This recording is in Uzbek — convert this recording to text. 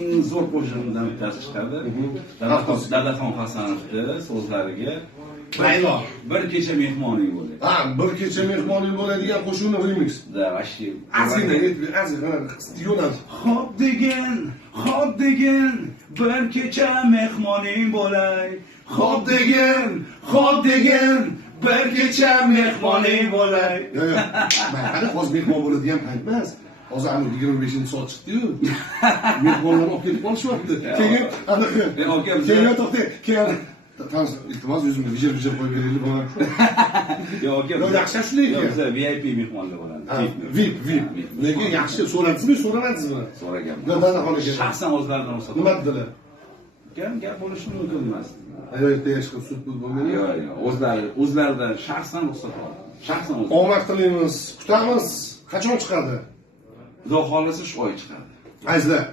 Zo'r qo'shig'idan bittasi chiqadi. Dadaxon Hasanovning so'zlariga Bayroq. bir kecha mehmoning bo'ladi. Ha, bir kecha mehmoning bo'ladigan qo'shiqni remix. Da, vashi. Ozgina, ozgina yo'nal. Xo'p degin, bir kecha mehmoning bo'lay. Xo'p degin, bir kecha mehmoning bo'lay. Yo'q. Mana hozir mehmon bo'ladigan payt emas. Hozir ana 25-soat chiqdi-yu. Mehmonlar olib kelib qolishyapti. Keyin anaqa. Keyin to'xta, keyin iltimos o'zimni vijir qo'yib beraylik bana. Yo'q, yaxshi shunday ekan. Biza VIP mehmonlar bo'ladi. VIP. Nega yaxshi so'radingizmi, so'ramadingizmi? So'ragan. Dadaxonaga. Shaxsan o'zlaridan ruxsat. Nima dedilar? Gap bo'lishi mumkin emas. Hayotda yashqib sud bo'lmagan. Yo'q, o'zlaridan shaxsan ruxsat oldi. Shaxsan o'zlari. Omad tilaymiz, kutamiz. Qachon chiqadi? Xudo xolasa shu oy chiqadi. Azizlar,